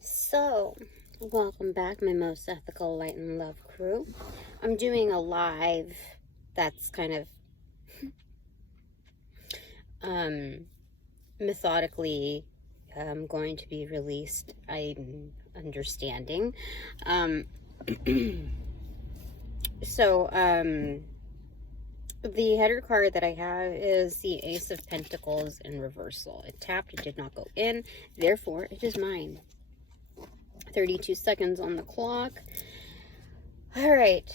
So, welcome back, my most ethical light and love crew. I'm doing a live that's kind of methodically going to be released, I'm understanding. The header card that I have is the Ace of Pentacles in reversal. It tapped, it did not go in, therefore it is mine. 32 seconds on the clock. Alright,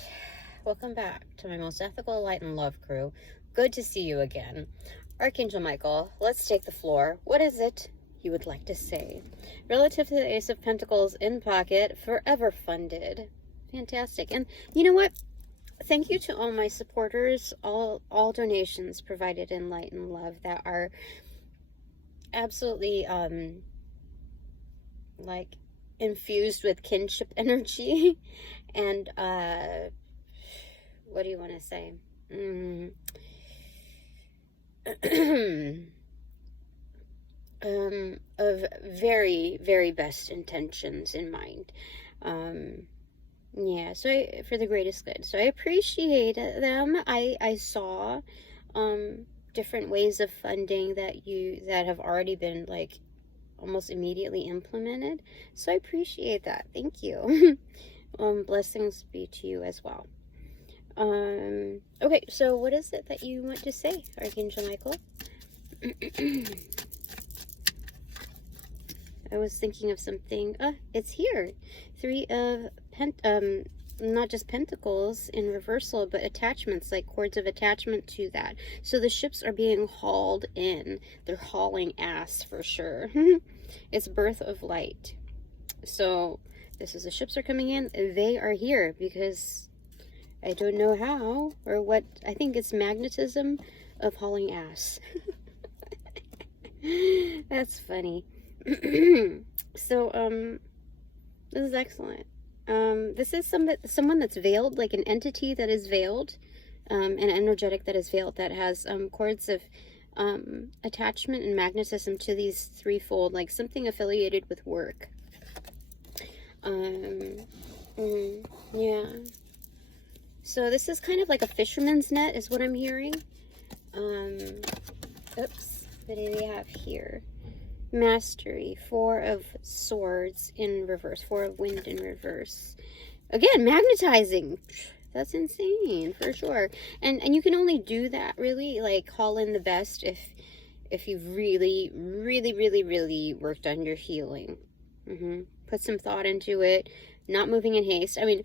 welcome back to my most ethical light and love crew. Good to see you again. Archangel Michael, let's take the floor. What is it you would like to say? Relative to the Ace of Pentacles in pocket, forever funded. Fantastic. And you know what? Thank you to all my supporters, all donations provided in light and love that are absolutely like infused with kinship energy and what do you want to say? Of very, very best intentions in mind. Yeah, so for the greatest good. So I appreciate them. I saw different ways of funding that have already been like almost immediately implemented. So I appreciate that. Thank you. Blessings be to you as well. Okay, so what is it that you want to say, Archangel Michael? I was thinking of something. It's here. 3 of not just pentacles in reversal, but attachments, like cords of attachment to that. So the ships are being hauled in. They're hauling ass for sure. It's birth of light. So this is the ships are coming in. They are here because I don't know how or what. I think it's magnetism of hauling ass. That's funny. So this is excellent. This is someone that's veiled, like an entity that is veiled, an energetic that is veiled, that has cords of attachment and magnetism to these threefold, like something affiliated with work. Yeah. So this is kind of like a fisherman's net is what I'm hearing. Oops, what do we have here? Mastery, 4 of swords in reverse, 4 of wind in reverse. Again, magnetizing. That's insane for sure. And you can only do that really, like call in the best if you've really worked on your healing. Put some thought into it, not moving in haste. I mean,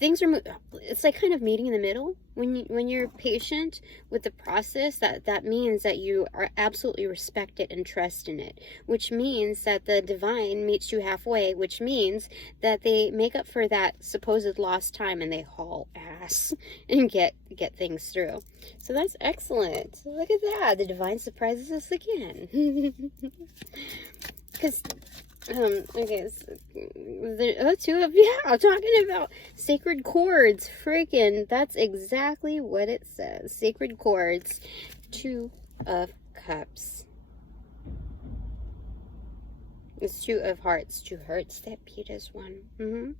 things are it's like kind of meeting in the middle when you're patient with the process. That means that you are absolutely respect it and trust in it, which means that the divine meets you halfway, which means that they make up for that supposed lost time and they haul ass and get things through. So that's excellent. Look at that, the divine surprises us again. Because okay, so 2 of, I'm talking about sacred cords. Freaking, that's exactly what it says. Sacred cords. 2 of cups. It's 2 of hearts. 2 hearts that beat as 1.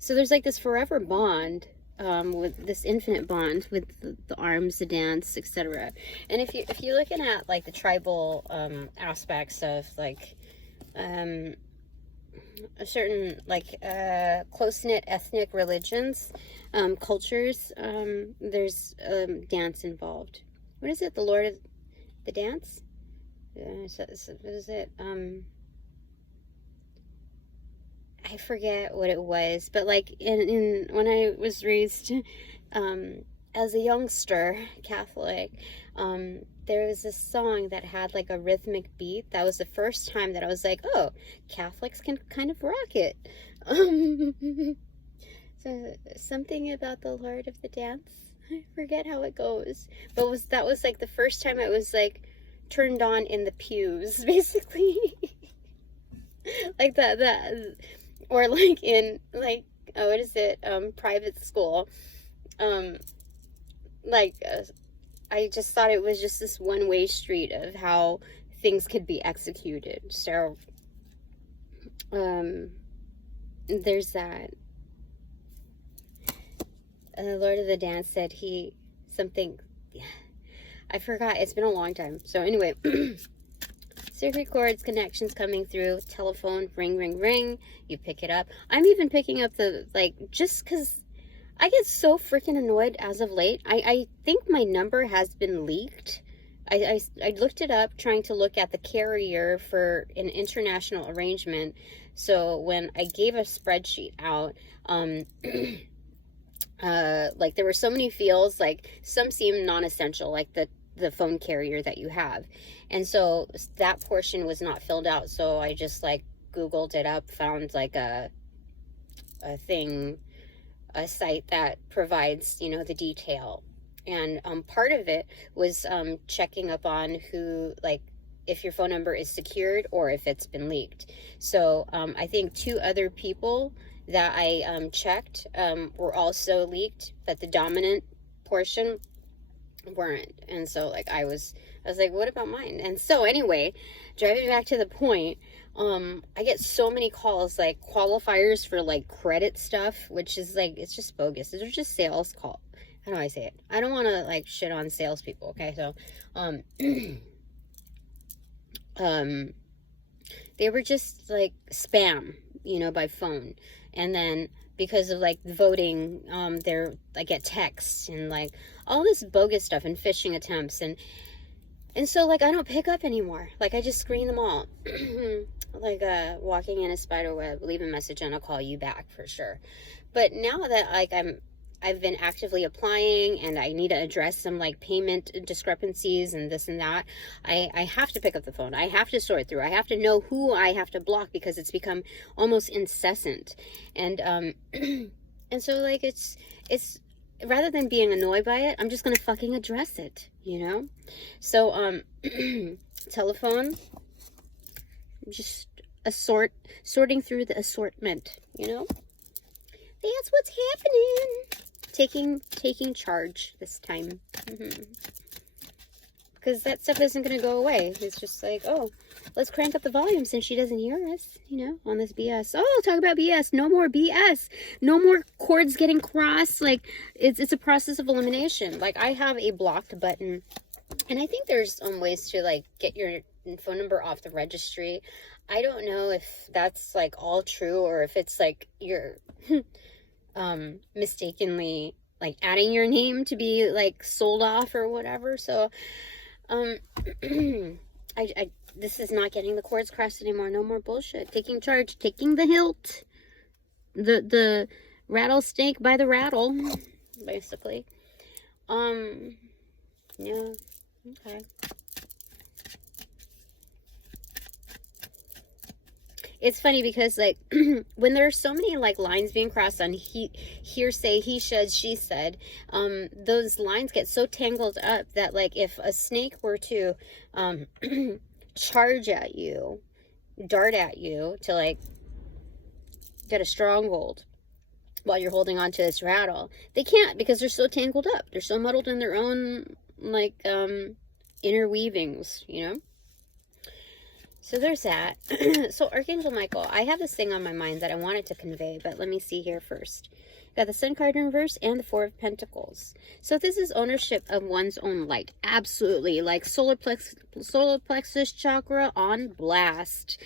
So there's like this forever bond. With this infinite bond with the arms, the dance, etc. And if you're looking at like the tribal aspects of like a certain like close-knit ethnic religions, cultures, there's dance involved. What is it? The Lord of the Dance? So what is it? I forget what it was, but like in when I was raised as a youngster Catholic, there was this song that had like a rhythmic beat. That was the first time that I was like, oh, Catholics can kind of rock it. So something about the Lord of the Dance. I forget how it goes, but that was like the first time it was like turned on in the pews, basically. Like that. Or like in like what is it, private school, like I just thought it was just this one-way street of how things could be executed. So, there's that. Lord of the Dance said something, I forgot, it's been a long time. So anyway, circuit cords, connections coming through, telephone, ring, ring, ring, you pick it up. I'm even picking up the, like, just because I get so freaking annoyed as of late. I think my number has been leaked. I looked it up trying to look at the carrier for an international arrangement. So when I gave a spreadsheet out, like there were so many fields, like some seem non-essential, like the phone carrier that you have. And so that portion was not filled out. So I just like Googled it up, found like a site that provides, you know, the detail. And part of it was checking up on who, like, if your phone number is secured or if it's been leaked. So I think 2 other people that I checked were also leaked, but the dominant portion weren't. And so like I was like, what about mine? And so anyway, driving back to the point, I get so many calls, like qualifiers for like credit stuff, which is like, it's just bogus. These are just sales call. How do I say it? I don't want to like shit on salespeople. Okay. So, they were just like spam, you know, by phone. And then because of like voting, I get texts and like all this bogus stuff and phishing attempts. And so like, I don't pick up anymore. Like I just screen them all. Like, walking in a spiderweb, leave a message and I'll call you back for sure. But now that like I've been actively applying and I need to address some like payment discrepancies and this and that, I have to pick up the phone. I have to sort through. I have to know who I have to block because it's become almost incessant. And and so like it's rather than being annoyed by it, I'm just gonna fucking address it, you know? So telephone, just sorting through the assortment, you know? That's what's happening. Taking charge this time. Because that stuff isn't going to go away. It's just like, oh, let's crank up the volume since she doesn't hear us, you know, on this BS. Oh, talk about BS. No more BS. No more cords getting crossed. Like, it's a process of elimination. Like, I have a blocked button. And I think there's ways to, like, get your phone number off the registry. I don't know if that's, like, all true or if it's, like, you're mistakenly, like, adding your name to be, like, sold off or whatever. So, this is not getting the cords crossed anymore. No more bullshit. Taking charge. Taking the hilt. The rattlesnake by the rattle, basically. Yeah. Okay. It's funny because, like, when there's so many, like, lines being crossed on hearsay, he said, she said, those lines get so tangled up that, like, if a snake were to charge at you, dart at you to, like, get a stronghold while you're holding on to this rattle, they can't because they're so tangled up. They're so muddled in their own, like, interweavings, you know? So there's that. So Archangel Michael, I have this thing on my mind that I wanted to convey, but let me see here first. Got the Sun card in reverse and the Four of Pentacles. So this is ownership of one's own light. Absolutely. Like solar plexus chakra on blast.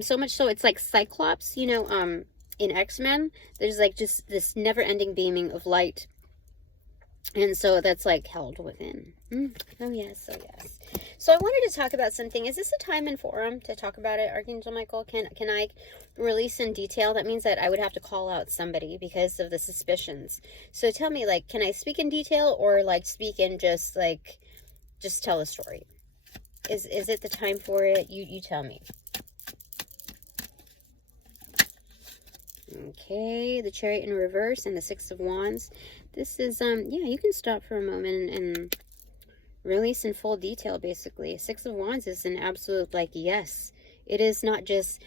So much so it's like Cyclops, you know, in X-Men. There's like just this never-ending beaming of light. And so that's like held within. Oh yes, oh yes. So I wanted to talk about something. Is this a time and forum to talk about it, Archangel Michael? Can I release in detail? That means that I would have to call out somebody because of the suspicions. So tell me, like, can I speak in detail or like speak in just tell a story? Is it the time for it? You tell me. Okay, the Chariot in reverse and the Six of Wands. This is, yeah, you can stop for a moment and release in full detail, basically. Six of Wands is an absolute, like, yes. It is not just,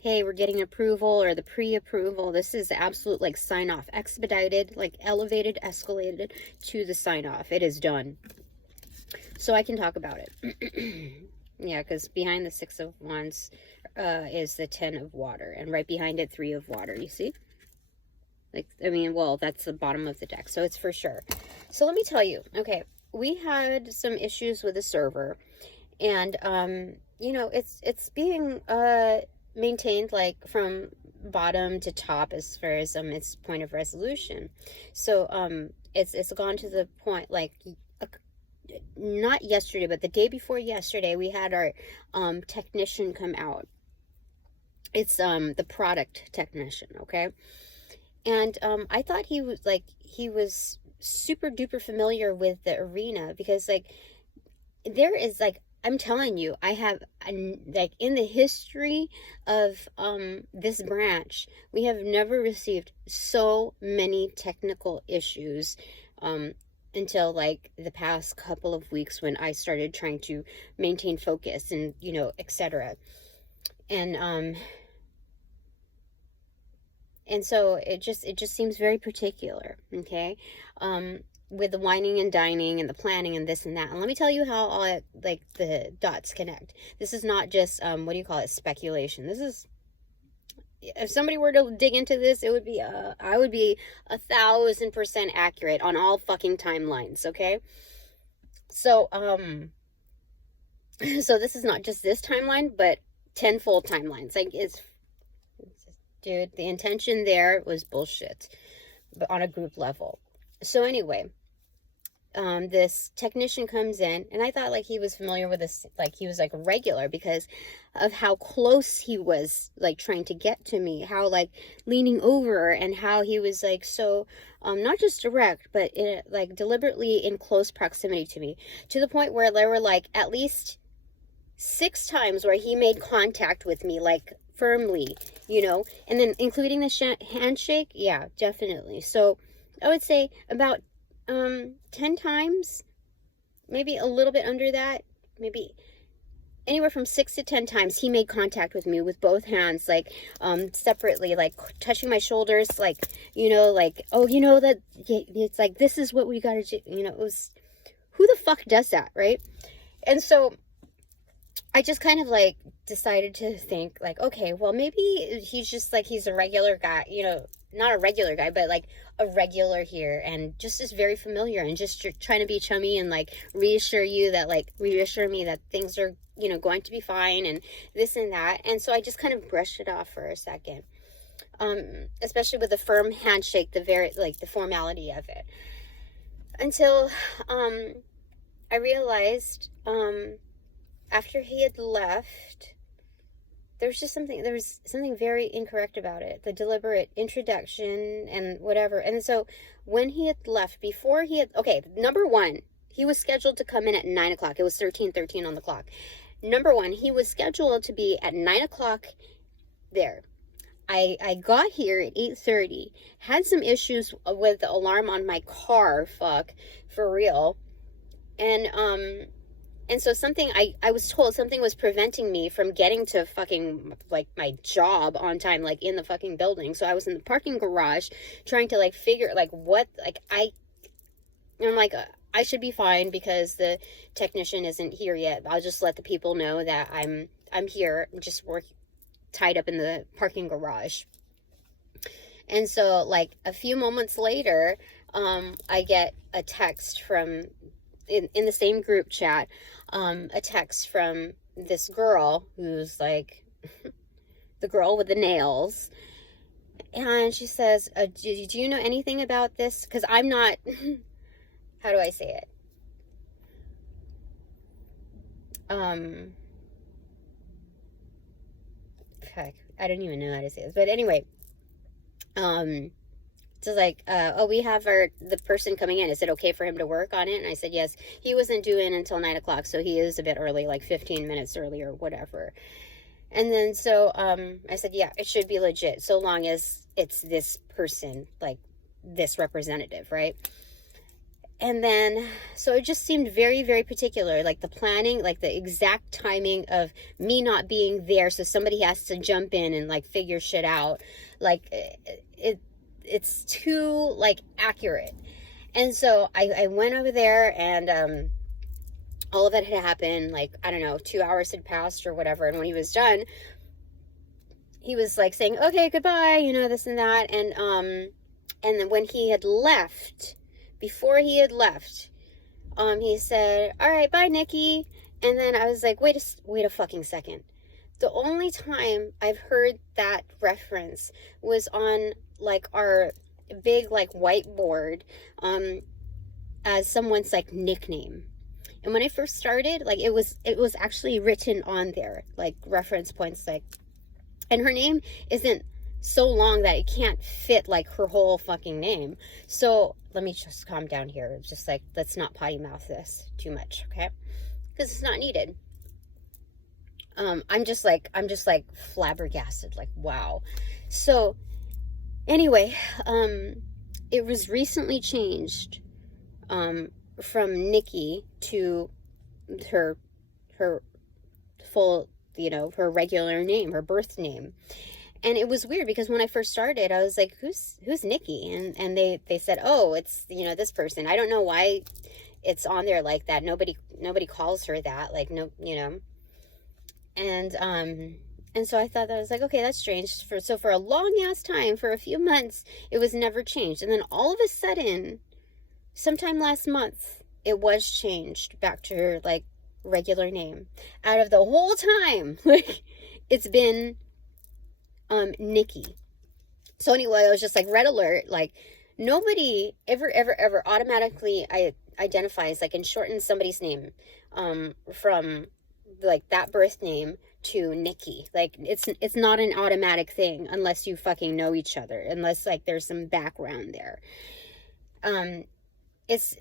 hey, we're getting approval or the pre-approval. This is absolute, like, sign-off. Expedited, like, elevated, escalated to the sign-off. It is done. So I can talk about it. Yeah, because behind the 6 of Wands is the 10 of water, and right behind it 3 of water, you see? Like, I mean, well, that's the bottom of the deck, so it's for sure. So let me tell you, okay, we had some issues with the server, and, you know, it's being maintained, like, from bottom to top as far as its point of resolution. So, it's gone to the point, like, not yesterday, but the day before yesterday, we had our technician come out. It's the product technician, okay? And I thought he was super duper familiar with the arena, because like there is, like, I'm telling you, I have, like, in the history of this branch, we have never received so many technical issues until like the past couple of weeks, when I started trying to maintain focus and, you know, etc. And so it just seems very particular, okay? With the whining and dining and the planning and this and that. And let me tell you how all it, like, the dots connect. This is not just what do you call it, speculation. This is, if somebody were to dig into this, it would be I would be 1,000% accurate on all fucking timelines, okay? So so this is not just this timeline, but 10-fold timelines. Like, it's, dude, the intention there was bullshit, but on a group level. So anyway, this technician comes in, and I thought, like, he was familiar with this, like, he was, like, a regular, because of how close he was, like, trying to get to me, how, like, leaning over, and how he was, like, so, not just direct, but, like, deliberately in close proximity to me, to the point where there were, like, at least 6 times where he made contact with me, like, firmly, you know, and then including the handshake, yeah, definitely. So I would say about 10 times, maybe a little bit under that, maybe anywhere from 6 to 10 times he made contact with me with both hands, like separately, like touching my shoulders, like, you know, like, oh, you know, that it's like, this is what we gotta do, you know. It was, who the fuck does that, right? And so I just kind of, like, decided to think, like, okay, well, maybe he's just, like, he's a regular guy, you know, not a regular guy, but, like, a regular here, and just is very familiar, and just trying to be chummy and, like, reassure me that things are, you know, going to be fine, and this and that. And so I just kind of brushed it off for a second, especially with the firm handshake, the formality of it, until I realized after he had left, there was something very incorrect about it. The deliberate introduction and whatever. And so when he had left, number one, he was scheduled to come in at 9 o'clock. It was 13:13 on the clock. Number one, he was scheduled to be at 9 o'clock there. I got here at 8:30, had some issues with the alarm on my car, for real. And so I was told something was preventing me from getting to fucking, like, my job on time, like, in the fucking building. So I was in the parking garage trying to, like, figure, like, what, like, I'm like, I should be fine because the technician isn't here yet. I'll just let the people know that I'm here, just tied up in the parking garage. And so, like, a few moments later, I get a text from, in the same group chat, a text from this girl who's, like, the girl with the nails. And she says, do you know anything about this? Because I'm not, how do I say it? Heck, I don't even know how to say this. But anyway, so, like, oh, we have the person coming in. Is it okay for him to work on it? And I said, yes. He wasn't due in until 9 o'clock, so he is a bit early, like 15 minutes early or whatever. And then, so, I said, yeah, it should be legit, so long as it's this person, like, this representative, right? And then, so it just seemed very, very particular, like the planning, like the exact timing of me not being there, so somebody has to jump in and, like, figure shit out. Like, it's too, like, accurate. And so I went over there, and all of it had happened, like, I don't know, 2 hours had passed or whatever, and when he was done, he was, like, saying, okay, goodbye, you know, this and that, and then when he had left, before he had left, he said, all right, bye, Nikki, and then I was like, wait a fucking second. The only time I've heard that reference was on, like, our big, like, whiteboard, as someone's, like, nickname. And when I first started, like, it was actually written on there, like, reference points, like, and her name isn't so long that it can't fit, like, her whole fucking name. So let me just calm down here. Just, like, let's not potty mouth this too much, okay? Because it's not needed. I'm just like flabbergasted, like, wow. So anyway, it was recently changed, from Nikki to her full, you know, her regular name, her birth name. And it was weird because when I first started, I was like, who's Nikki? And they said, oh, it's, you know, this person. I don't know why it's on there like that. Nobody calls her that, like, no, you know. And so I thought that, I was like, okay, that's strange. So for a long ass time, for a few months, it was never changed. And then all of a sudden, sometime last month, it was changed back to her, like, regular name. Out of the whole time, like, it's been Nikki. So anyway, I was just like, red alert, like, nobody ever automatically identifies, like, and shortens somebody's name from, like, that birth name to Nikki. Like, it's not an automatic thing unless you fucking know each other, unless, like, there's some background there. It's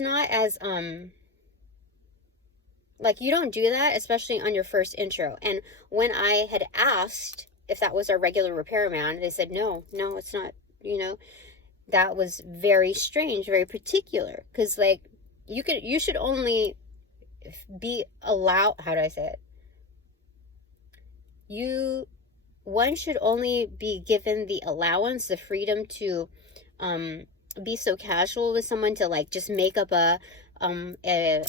not as like, you don't do that, especially on your first intro. And when I had asked if that was our regular repairman, they said, no, it's not, you know. That was very strange, very particular, because, like, you should only be allowed, how do I say it? One should only be given the allowance, the freedom to be so casual with someone, to, like, just make up a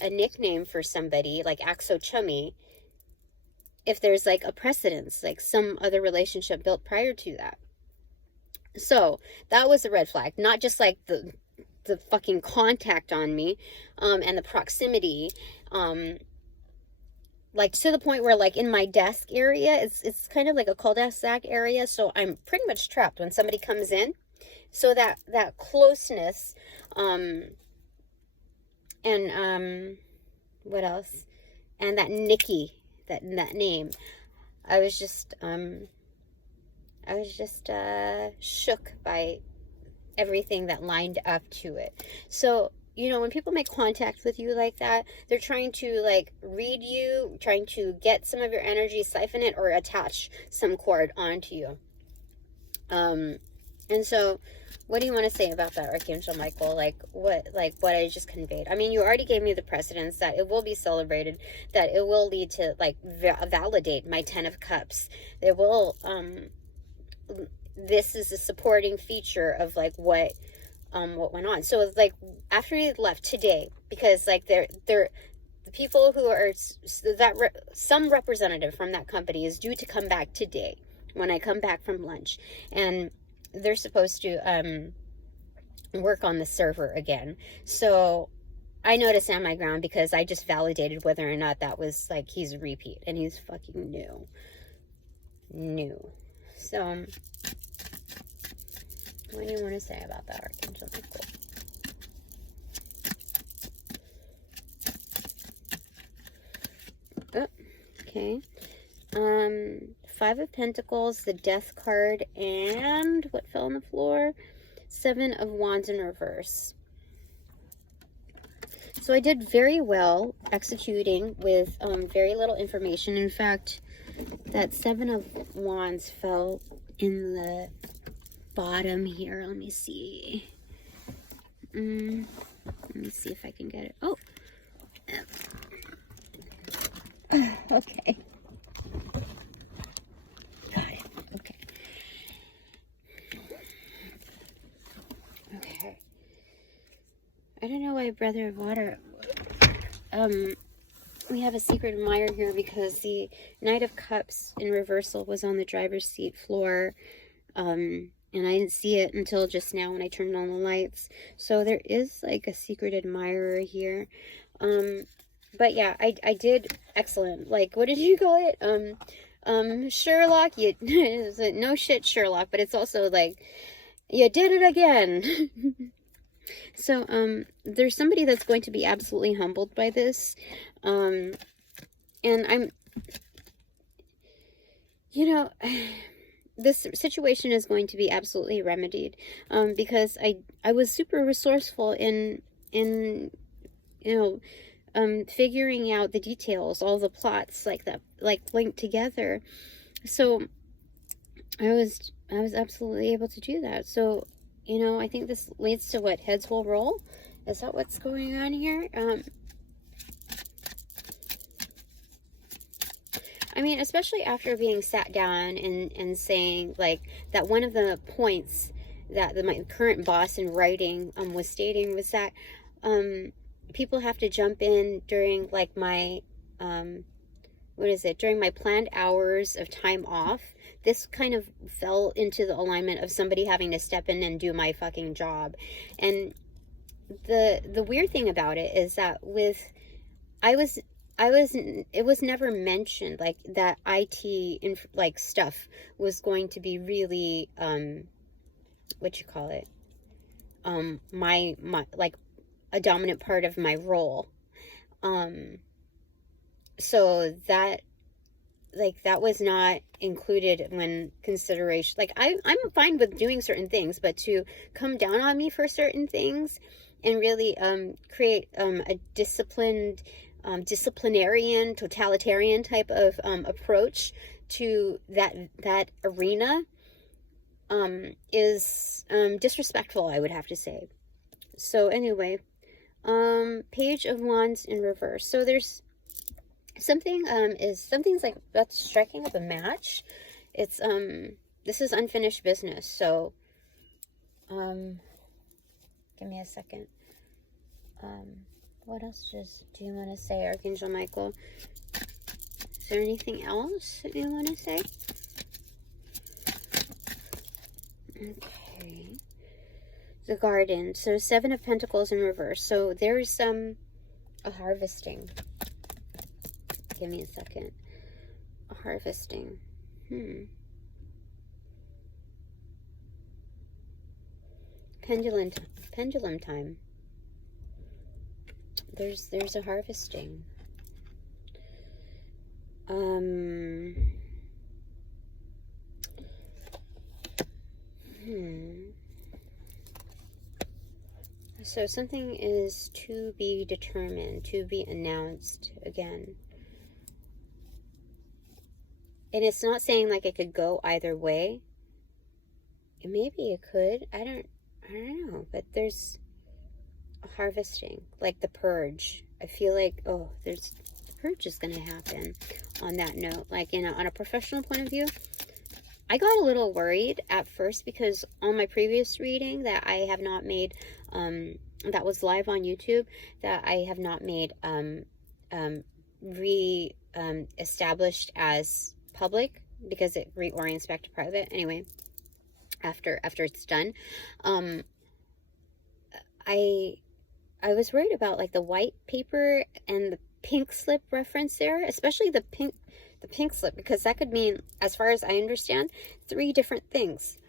nickname for somebody, like, act so chummy, if there's, like, a precedence, like some other relationship built prior to that. So that was a red flag. Not just, like, the fucking contact on me, and the proximity, like, to the point where, like, in my desk area, it's kind of like a cul-de-sac area, so I'm pretty much trapped when somebody comes in. So that closeness, and what else? And that Nikki, that name, I was just shook by everything that lined up to it. So, you know, when people make contact with you like that, they're trying to, like, read you, trying to get some of your energy, siphon it, or attach some cord onto you. And so, what do you want to say about that, Archangel Michael? Like what I just conveyed. I mean, you already gave me the precedence that it will be celebrated, that it will lead to, like, validate my 10 of Cups. It will, this is a supporting feature of, like, what went on. So, like, after he left today, because, like, they're the people who are, some representative from that company is due to come back today when I come back from lunch, and they're supposed to work on the server again. So I know to stand my ground, because I just validated whether or not that was, like, he's a repeat, and he's fucking new. So what do you want to say about that, Archangel Michael? Oh, okay. 5 of Pentacles, the Death card, and what fell on the floor? 7 of Wands in reverse. So I did very well executing with very little information. In fact, that 7 of Wands fell in the bottom here. Let me see. Let me see if I can get it. Oh. Okay. Got it. Okay. Okay. I don't know why Brother of Water we have a secret admirer here because the Knight of Cups in reversal was on the driver's seat floor. And I didn't see it until just now when I turned on the lights. So there is like a secret admirer here. But yeah, I did excellent. Like, what did you call it? Sherlock, no shit Sherlock, but it's also like, you did it again. So, there's somebody that's going to be absolutely humbled by this. And I'm, you know, this situation is going to be absolutely remedied, because I was super resourceful in, you know, figuring out the details, all the plots like that, like linked together. So I was absolutely able to do that. So, you know, I think this leads to what heads will roll. Is that what's going on here? I mean, especially after being sat down and saying, like, that one of the points that my current boss in writing was stating was that people have to jump in during, like, my, during my planned hours of time off. This kind of fell into the alignment of somebody having to step in and do my fucking job. And the weird thing about it is that it was never mentioned, like, that IT like stuff was going to be really, what you call it, my like a dominant part of my role. So that, like, that was not included when consideration, like, I'm fine with doing certain things, but to come down on me for certain things and really, create, a disciplined, disciplinarian, totalitarian type of approach to that arena is disrespectful, I would have to say. So anyway, Page of Wands in reverse. So there's something's like that's striking up a match. It's this is unfinished business. So give me a second. What else do you want to say, Archangel Michael? Is there anything else that you want to say? Okay. The Garden. So 7 of Pentacles in reverse. So there's a harvesting. Give me a second. A harvesting. Pendulum time. There's a harvesting. So something is to be determined, to be announced again. And it's not saying like it could go either way. Maybe it could. I don't know, but there's harvesting, like the purge. I feel like, oh, the purge is going to happen on that note. Like, you know, on a professional point of view, I got a little worried at first because on my previous reading that I have not made, that was live on YouTube, that I have not made, established as public because it reorients back to private. Anyway, after it's done, I was worried about like the white paper and the pink slip reference there, especially the pink slip, because that could mean, as far as I understand, 3 different things.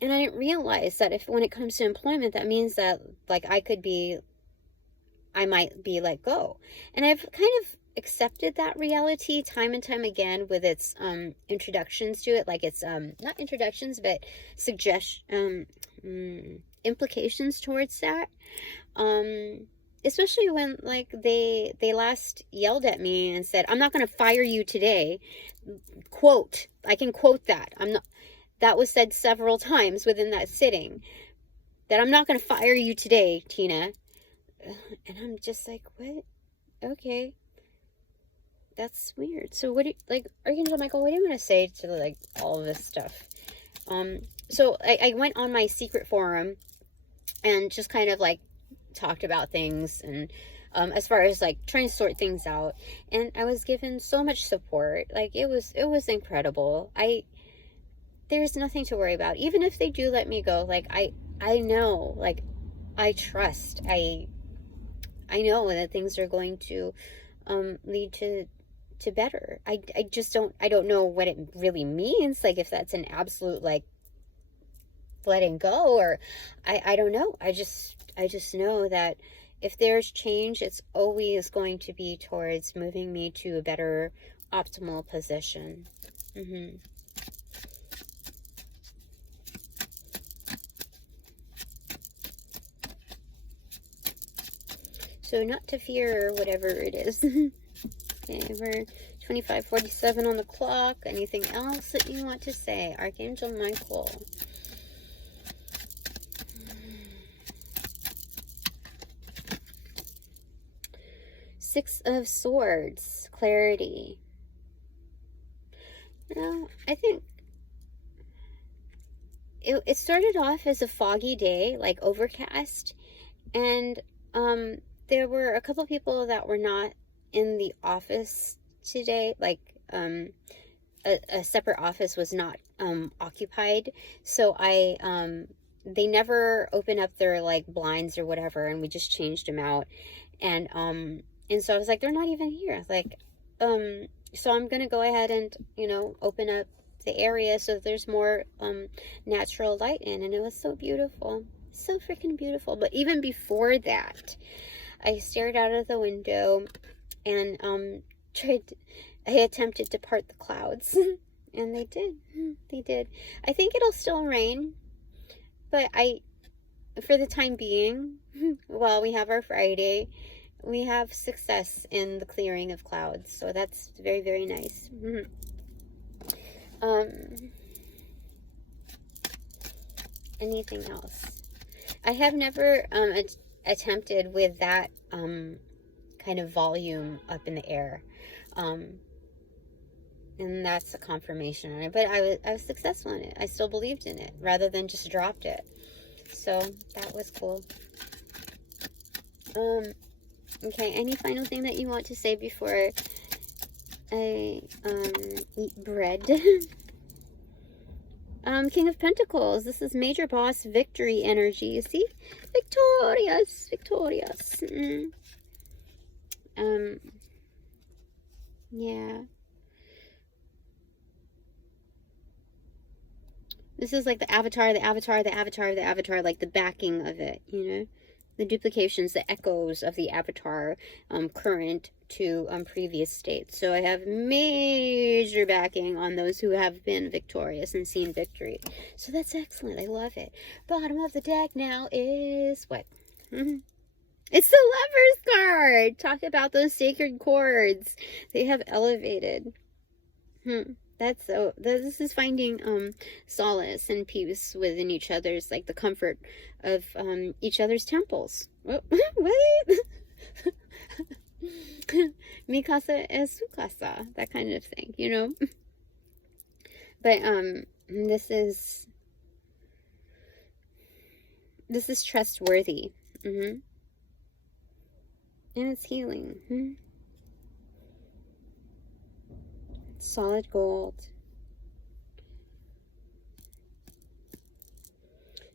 And I didn't realize that when it comes to employment, that means that like I might be let go. And I've kind of accepted that reality time and time again with its introductions to it, like it's not introductions but implications towards that, especially when like they last yelled at me and said, I'm not going to fire you today. Quote, I can quote that. That was said several times within that sitting, that I'm not going to fire you today, Tina. And I'm just like, what? Okay. That's weird. So what do you, like, Archangel Michael, what do you want to say to like all of this stuff? So I went on my secret forum and just kind of like talked about things, and as far as like trying to sort things out. And I was given so much support. Like it was incredible. There's nothing to worry about. Even if they do let me go, like I know, like I trust. I know that things are going to lead to better. I just don't know what it really means, like if that's an absolute like letting go, or I don't know. I just know that if there's change, it's always going to be towards moving me to a better optimal position. So not to fear whatever it is. Okay, we're 25:47 on the clock. Anything else that you want to say? Archangel Michael. Six of Swords. Clarity. Now, I think it started off as a foggy day, like overcast, and there were a couple people that were not in the office today, like a separate office was not occupied, so they never opened up their like blinds or whatever, and we just changed them out, and so I was like, they're not even here, like so I'm gonna go ahead and, you know, open up the area so there's more natural light in, and it was so beautiful, so freaking beautiful. But even before that, I stared out of the window and I attempted to part the clouds, and they did. I think it'll still rain, but for the time being, while we have our Friday, we have success in the clearing of clouds, so that's very, very nice. Anything else? I have never attempted with that kind of volume up in the air, and that's a confirmation on it. But I was successful in it. I still believed in it rather than just dropped it, so that was cool. Okay, any final thing that you want to say before I eat bread? King of Pentacles. This is major boss victory energy. You see? Victorious. Yeah. This is like the avatar, like the backing of it, you know? The duplications, the echoes of the avatar, current to previous states. So I have major backing on those who have been victorious and seen victory. So that's excellent. I love it. Bottom of the deck now is what? It's the Lover's card. Talk about those sacred chords. They have elevated. This is finding solace and peace within each other's, like the comfort of each other's temples. What? Mi casa es su casa, that kind of thing, you know. But this is trustworthy, and it's healing. Solid gold.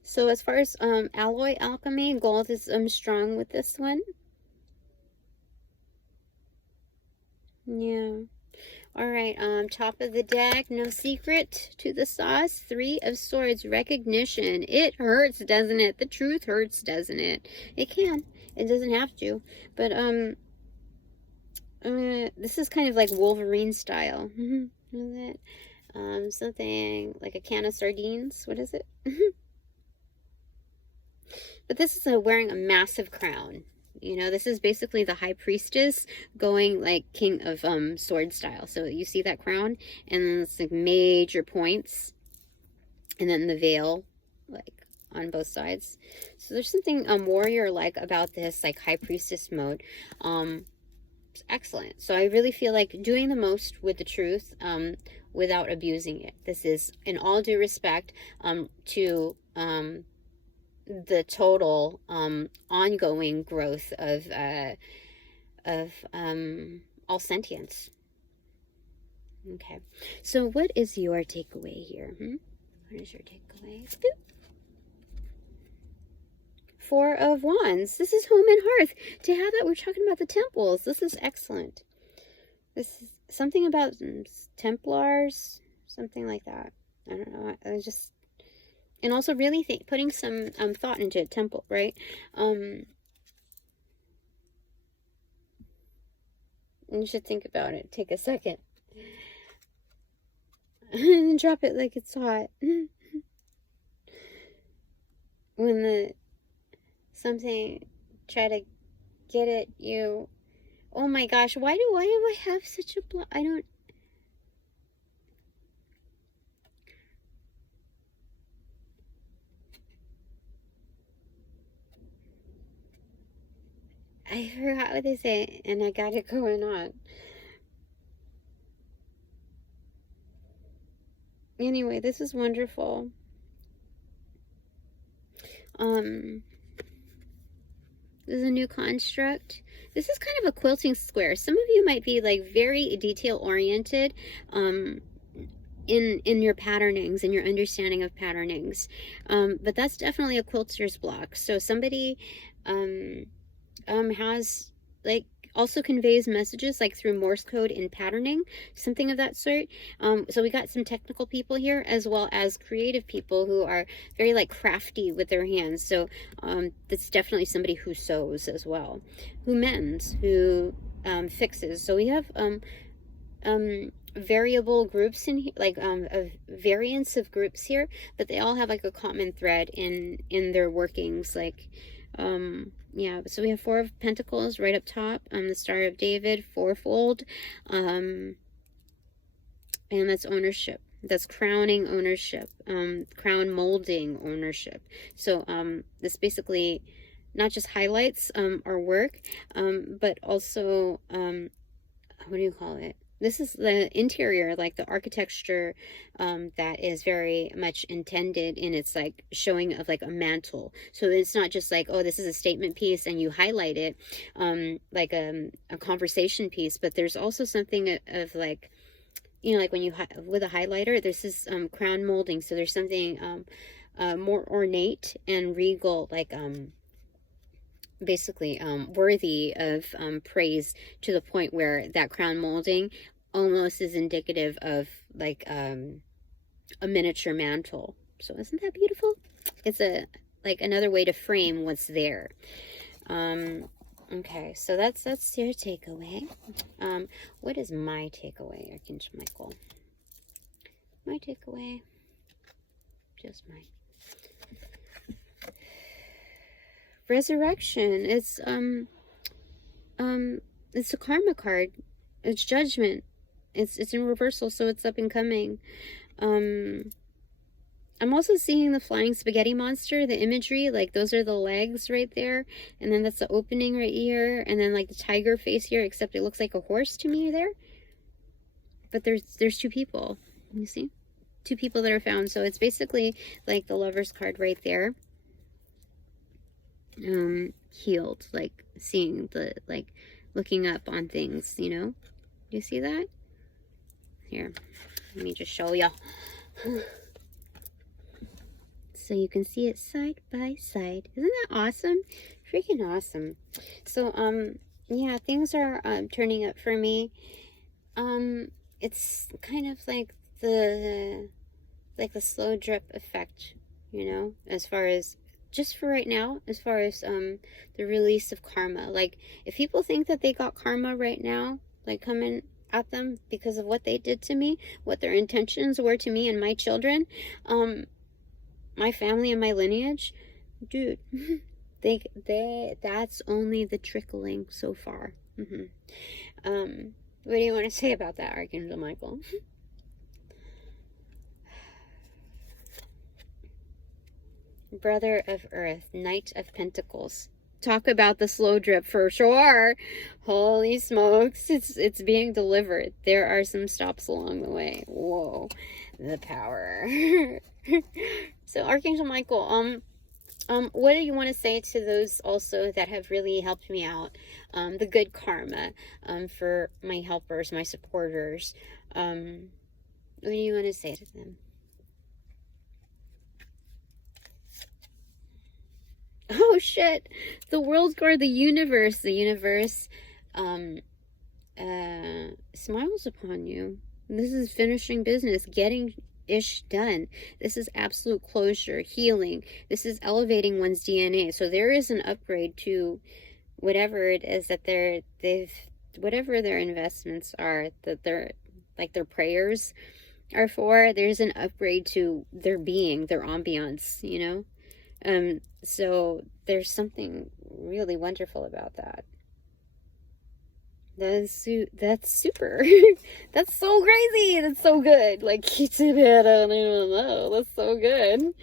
So as far as alloy alchemy, gold is strong with this one. Yeah. All right. Top of the deck. No secret to the sauce. 3 of Swords. Recognition. It hurts, doesn't it? The truth hurts, doesn't it? It can. It doesn't have to. But this is kind of like Wolverine style. Is it? Something like a can of sardines. What is it? But this is wearing a massive crown. You know, this is basically the High Priestess going like King of Sword style. So you see that crown, and then it's like major points, and then the veil like on both sides. So there's something warrior-like about this like High Priestess mode. It's excellent. So I really feel like doing the most with the truth without abusing it. This is, in all due respect, to the total ongoing growth of all sentience. Okay, so what is your takeaway here? What is your takeaway? Boop. Four of Wands. This is home and hearth. To have that, we're talking about the temples. This is excellent. This is something about Templars, something like that. I don't know. I just, and also really putting some thought into a temple, right? You should think about it. Take a second. And drop it like it's hot. When something try to get at you. Oh my gosh, why do I have such a block? I forgot what they say, and I got it going on. Anyway, this is wonderful. This is a new construct. This is kind of a quilting square. Some of you might be like very detail oriented in your patternings and your understanding of patternings. But that's definitely a quilter's block. So somebody has like also conveys messages like through Morse code in patterning, something of that sort. So we got some technical people here as well as creative people who are very like crafty with their hands. So that's definitely somebody who sews as well, who mends, who fixes. So we have variable groups in here, like a variance of groups here, but they all have like a common thread in their workings, like yeah. So we have Four of Pentacles right up top, the Star of David, fourfold, and that's ownership. That's crowning ownership, crown molding ownership. So this basically not just highlights our work, but also what do you call it? This is the interior, like the architecture that is very much intended in its like showing of like a mantle. So it's not just like, oh, this is a statement piece and you highlight it like a conversation piece, but there's also something of like, you know, like when you with a highlighter, this is crown molding. So there's something more ornate and regal, like basically worthy of praise, to the point where that crown molding almost is indicative of like a miniature mantle. So isn't that beautiful? It's a like another way to frame what's there. Okay, so that's your takeaway. What is my takeaway, Archangel Michael? My takeaway, just mine. Resurrection. It's a karma card. It's judgment. It's in reversal, so it's up and coming. I'm also seeing the flying spaghetti monster, the imagery, like those are the legs right there, and then that's the opening right here, and then like the tiger face here, except it looks like a horse to me there. But there's two people. You see? Two people that are found. So it's basically like the Lover's card right there. Healed, like seeing the, like looking up on things, you know? You see that? Here, let me just show you. So you can see it side by side. Isn't that awesome? Freaking awesome. So, yeah, things are turning up for me. It's kind of like the slow drip effect, you know, as far as just for right now, as far as the release of karma. Like, if people think that they got karma right now, like coming at them because of what they did to me, what their intentions were to me and my children, my family and my lineage, dude, that's only the trickling so far. What do you want to say about that, Archangel Michael? Brother of Earth, Knight of Pentacles. Talk about the slow drip for sure. Holy smokes, it's being delivered. There are some stops along the way. Whoa, the power. So Archangel Michael, What do you want to say to those also that have really helped me out? The good karma, for my helpers, my supporters. What do you want to say to them? Oh shit! The world guard, the universe. The universe smiles upon you. This is finishing business, getting ish done. This is absolute closure, healing. This is elevating one's DNA. So there is an upgrade to whatever it is that whatever their investments are, that they're like their prayers are for. There's an upgrade to their being, their ambiance, you know. So there's something really wonderful about that. That's super. That's so crazy. That's so good. Like, I don't even know. That's so good.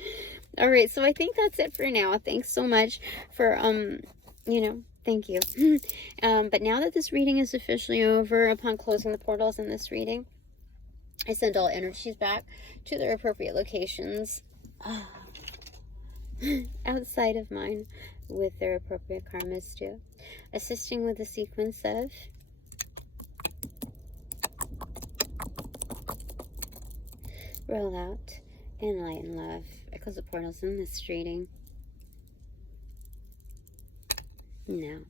All right, so I think that's it for now. Thanks so much for, you know, thank you. But now that this reading is officially over, upon closing the portals in this reading, I send all energies back to their appropriate locations outside of mine with their appropriate karmas too. Assisting with the sequence of roll out and light and love. I close the portals in this reading now.